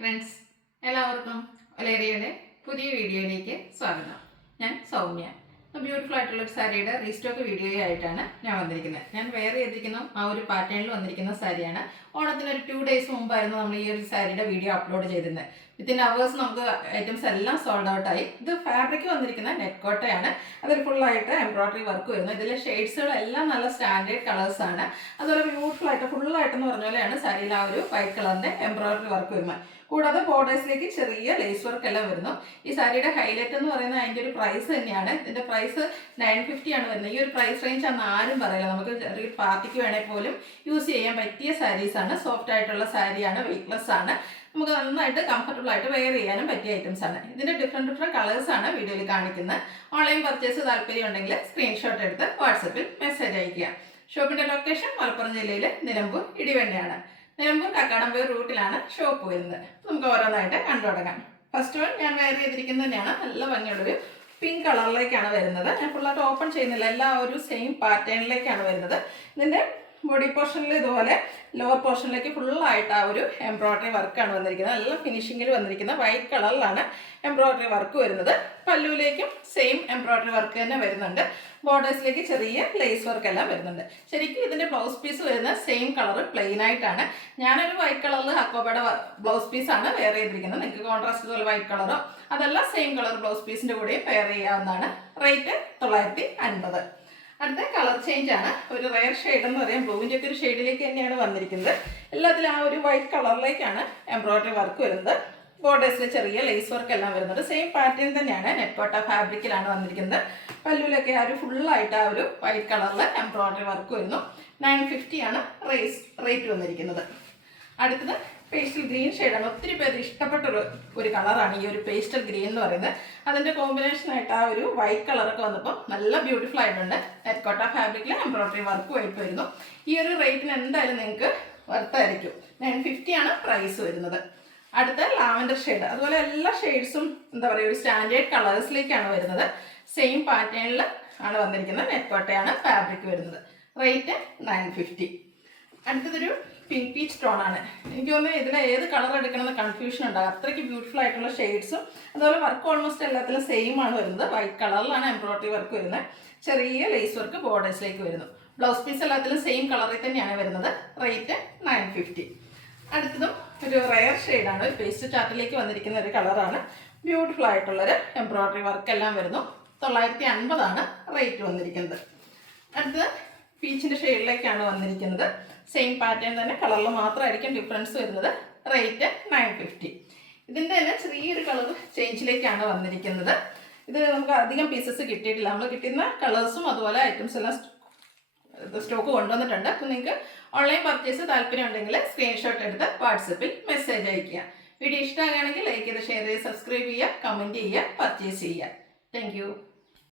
Friends, എല്ലാവർക്കും ഒലേറിയയുടെ പുതിയ വീഡിയോയിലേക്ക് സ്വാഗതം. ഞാൻ സൗമ്യ. ബ്യൂട്ടിഫുൾ ആയിട്ടുള്ളൊരു സാരിയുടെ റീസ്റ്റോക്ക് വീഡിയോ ആയിട്ടാണ് ഞാൻ വന്നിരിക്കുന്നത്. ഞാൻ വെയർ ചെയ്തിരിക്കുന്ന ആ ഒരു പാറ്റേണിൽ വന്നിരിക്കുന്ന സാരിയാണ്. ഓണത്തിന് ഒരു 2 days മുമ്പായിരുന്നു നമ്മൾ ഈ ഒരു സാരിയുടെ വീഡിയോ അപ്ലോഡ് ചെയ്തിരുന്നത്. വിത്തിൻ അവേഴ്സ് നമുക്ക് ഐറ്റംസ് എല്ലാം സോൾഡ് ഔട്ടായി. ഇത് ഫാബ്രിക് വന്നിരിക്കുന്ന നെറ്റ് കോട്ടയാണ്. അതിൽ ഫുള്ളായിട്ട് എംബ്രോയിഡറി വർക്ക് വരുന്നു. ഇതിലെ ഷെയ്ഡ്സുകളെല്ലാം നല്ല സ്റ്റാൻഡേർഡ് കളേഴ്സാണ്. അതുപോലെ ബ്യൂട്ടിഫുൾ ആയിട്ട് ഫുള്ളായിട്ടെന്ന് പറഞ്ഞ പോലെയാണ് സാരിയിൽ ആ ഒരു വൈറ്റ് കളറിൻ്റെ എംബ്രോയിഡറി വർക്ക് വരുന്നത്. കൂടാതെ ബോർഡേഴ്സിലേക്ക് ചെറിയ ലേസ് വർക്ക് എല്ലാം വരുന്നു. ഈ സാരിയുടെ ഹൈലൈറ്റ് എന്ന് പറയുന്നത് അതിൻ്റെ ഒരു പ്രൈസ് തന്നെയാണ്. ഇതിൻ്റെ പ്രൈസ് 950 ആണ് വരുന്നത്. ഈ ഒരു പ്രൈസ് റേഞ്ച് അന്ന് ആരും പറയില്ല. നമുക്ക് ചെറിയൊരു പാർട്ടിക്ക് വേണേൽ പോലും യൂസ് ചെയ്യാൻ പറ്റിയ സാരീസാണ്. സോഫ്റ്റ് ആയിട്ടുള്ള സാരിയാണ്, വെയ്റ്റ്ലെസ് ആണ്. നമുക്ക് നന്നായിട്ട് കംഫർട്ടബിൾ ആയിട്ട് വെയർ ചെയ്യാനും പറ്റിയ ഐറ്റംസ് ആണ്. ഇതിൻ്റെ ഡിഫറെൻറ്റ് കളേഴ്സാണ് വീഡിയോയിൽ കാണിക്കുന്നത്. ഓൺലൈൻ പർച്ചേസ് താല്പര്യം ഉണ്ടെങ്കിൽ സ്ക്രീൻഷോട്ട് എടുത്ത് വാട്സപ്പിൽ മെസ്സേജ് അയയ്ക്കുക. ഷോപ്പിൻ്റെ ലൊക്കേഷൻ മലപ്പുറം ജില്ലയിൽ നിലമ്പൂർ ഇടിവണ്ണയാണ്. നിലമ്പൂർ കക്കാടംപേർ റൂട്ടിലാണ് ഷോപ്പ് വരുന്നത്. നമുക്ക് ഓരോന്നായിട്ട് കണ്ടു തുടങ്ങാം. ഫസ്റ്റ് വൺ ഞാൻ വെയർ ചെയ്തിരിക്കുന്നത് തന്നെയാണ്. നല്ല ഭംഗിയുള്ളൊരു പിങ്ക് കളറിലേക്കാണ് വരുന്നത്. ഞാൻ ഫുള്ളായിട്ട് ഓപ്പൺ ചെയ്യുന്നില്ല, എല്ലാം ഒരു സെയിം പാറ്റേണിലേക്കാണ് വരുന്നത്. ഇതിൻ്റെ ബോഡി പോർഷനിൽ ഇതുപോലെ ലോവർ പോർഷനിലേക്ക് ഫുള്ളായിട്ട് ആ ഒരു എംബ്രോയിഡറി വർക്കാണ് വന്നിരിക്കുന്നത്. നല്ല ഫിനിഷിങ്ങിൽ വന്നിരിക്കുന്ന വൈറ്റ് കളറിലാണ് എംബ്രോയിഡറി വർക്ക് വരുന്നത്. പല്ലുവിലേക്കും സെയിം എംബ്രോയിഡറി വർക്ക് തന്നെ വരുന്നുണ്ട്. ബോർഡേഴ്സിലേക്ക് ചെറിയ ലേസ് വർക്ക് എല്ലാം വരുന്നുണ്ട്. ശരിക്കും ഇതിൻ്റെ ബ്ലൗസ് പീസ് വരുന്ന സെയിം കളർ പ്ലെയിൻ ആയിട്ടാണ്. ഞാനൊരു വൈറ്റ് കളറിൽ ഹക്കോബയുടെ ബ്ലൗസ് പീസാണ് വെയർ ചെയ്തിരിക്കുന്നത്. നിങ്ങൾക്ക് കോൺട്രാസ്റ്റ് പോലെ വൈറ്റ് കളറോ അതല്ല സെയിം കളർ ബ്ലൗസ് പീസിൻ്റെ കൂടെയും വെയർ ചെയ്യാവുന്നതാണ്. റേറ്റ് 950. അടുത്ത കളർ ചേഞ്ച് ആണ്. ഒരു റെയർ ഷെയ്ഡ് എന്ന് പറയാം. ബ്ലൂവിൻ്റെ ഒക്കെ ഒരു ഷെയ്ഡിലേക്ക് തന്നെയാണ് വന്നിരിക്കുന്നത്. എല്ലാത്തിലും ആ ഒരു വൈറ്റ് കളറിലേക്കാണ് എംബ്രോയിഡറി വർക്ക് വരുന്നത്. ബോർഡേഴ്സിൽ ചെറിയ ലേസ് വർക്ക് എല്ലാം വരുന്നുണ്ട്. സെയിം പാറ്റേൺ തന്നെയാണ്. നെറ്റ് കോട്ട ഫാബ്രിക്കിലാണ് വന്നിരിക്കുന്നത്. പല്ലുവിലൊക്കെ ആ ഒരു ഫുള്ളായിട്ട് ആ ഒരു വൈറ്റ് കളറിൽ എംബ്രോയിഡറി വർക്ക് വരുന്നു. 950 ആണ് റേറ്റ് വന്നിരിക്കുന്നത്. അടുത്തത് പേസ്റ്റൽ ഗ്രീൻ ഷെയ്ഡാണ്. ഒത്തിരി പേര് ഇഷ്ടപ്പെട്ടൊരു കളറാണ് ഈ ഒരു പേസ്റ്റൽ ഗ്രീൻ എന്ന് പറയുന്നത്. അതിൻ്റെ കോമ്പിനേഷനായിട്ട് ആ ഒരു വൈറ്റ് കളറൊക്കെ വന്നപ്പോൾ നല്ല ബ്യൂട്ടിഫുൾ ആയിട്ടുണ്ട്. നെറ്റ് കോട്ട ഫാബ്രിക്കിൽ എംബ്രോയിഡറി വർക്ക് ആയിട്ട് വരുന്നു. ഈ ഒരു റേറ്റിന് എന്തായാലും നിങ്ങൾക്ക് വർത്തായിരിക്കും. 950 ആണ് പ്രൈസ് വരുന്നത്. അടുത്ത ലാവൻഡർ ഷെയ്ഡ്. അതുപോലെ എല്ലാ ഷെയ്ഡ്സും എന്താ പറയുക ഒരു സ്റ്റാൻഡേർഡ് കളേഴ്സിലേക്കാണ് വരുന്നത്. സെയിം പാറ്റേണിൽ ആണ് വന്നിരിക്കുന്നത്. നെറ്റ് കോട്ടയാണ് ഫാബ്രിക് വരുന്നത്. റേറ്റ് 950. അടുത്തതൊരു പിങ്ക് പീച്ച് ടോൺ ആണ്. എനിക്ക് തോന്നുന്നത് ഇതിൽ ഏത് കളർ എടുക്കണമെന്ന് കൺഫ്യൂഷൻ ഉണ്ടാകും. അത്രയ്ക്ക് ബ്യൂട്ടിഫുൾ ആയിട്ടുള്ള ഷെയ്ഡ്സും അതുപോലെ വർക്ക് ഓൾമോസ്റ്റ് എല്ലാത്തിലും സെയിം ആണ് വരുന്നത്. വൈറ്റ് കളറിലാണ് എംബ്രോയിഡറി വർക്ക് വരുന്നത്. ചെറിയ ലേസ് വർക്ക് ബോർഡേഴ്സിലേക്ക് വരുന്നു. ബ്ലൗസ് പീസ് എല്ലാത്തിലും സെയിം കളറിൽ തന്നെയാണ് വരുന്നത്. റേറ്റ് 950. അടുത്തതും ഒരു റെയർ ഷെയ്ഡാണ്. ഒരു പേസ്റ്റ് ചാർട്ടിലേക്ക് വന്നിരിക്കുന്ന ഒരു കളറാണ്. ബ്യൂട്ടിഫുൾ ആയിട്ടുള്ളൊരു എംബ്രോയിഡറി വർക്ക് എല്ലാം വരുന്നു. 950 ആണ് റേറ്റ് വന്നിരിക്കുന്നത്. അടുത്തത് പീച്ചിൻ്റെ ഷെയ്ഡിലേക്കാണ് വന്നിരിക്കുന്നത്. സെയിം പാറ്റേൺ തന്നെ, കളറിൽ മാത്രമായിരിക്കും ഡിഫറൻസ് വരുന്നത്. റേറ്റ് 950. ഇതിൻ്റെ തന്നെ ചെറിയൊരു കളർ ചേഞ്ചിലേക്കാണ് വന്നിരിക്കുന്നത്. ഇത് നമുക്ക് അധികം പീസസ് കിട്ടിയിട്ടില്ല. നമ്മൾ കിട്ടുന്ന കളേഴ്സും അതുപോലെ ഐറ്റംസ് എല്ലാം സ്റ്റോക്ക് കൊണ്ടുവന്നിട്ടുണ്ട്. അപ്പോൾ നിങ്ങൾക്ക് ഓൺലൈൻ പർച്ചേസ് താല്പര്യം ഉണ്ടെങ്കിൽ സ്ക്രീൻഷോട്ട് എടുത്ത് വാട്സപ്പിൽ മെസ്സേജ് അയയ്ക്കുക. വീഡിയോ ഇഷ്ടമാകുകയാണെങ്കിൽ ലൈക്ക് ചെയ്ത് ഷെയർ ചെയ്ത് സബ്സ്ക്രൈബ് ചെയ്യുക, കമൻറ്റ് ചെയ്യുക, പർച്ചേസ് ചെയ്യുക. താങ്ക്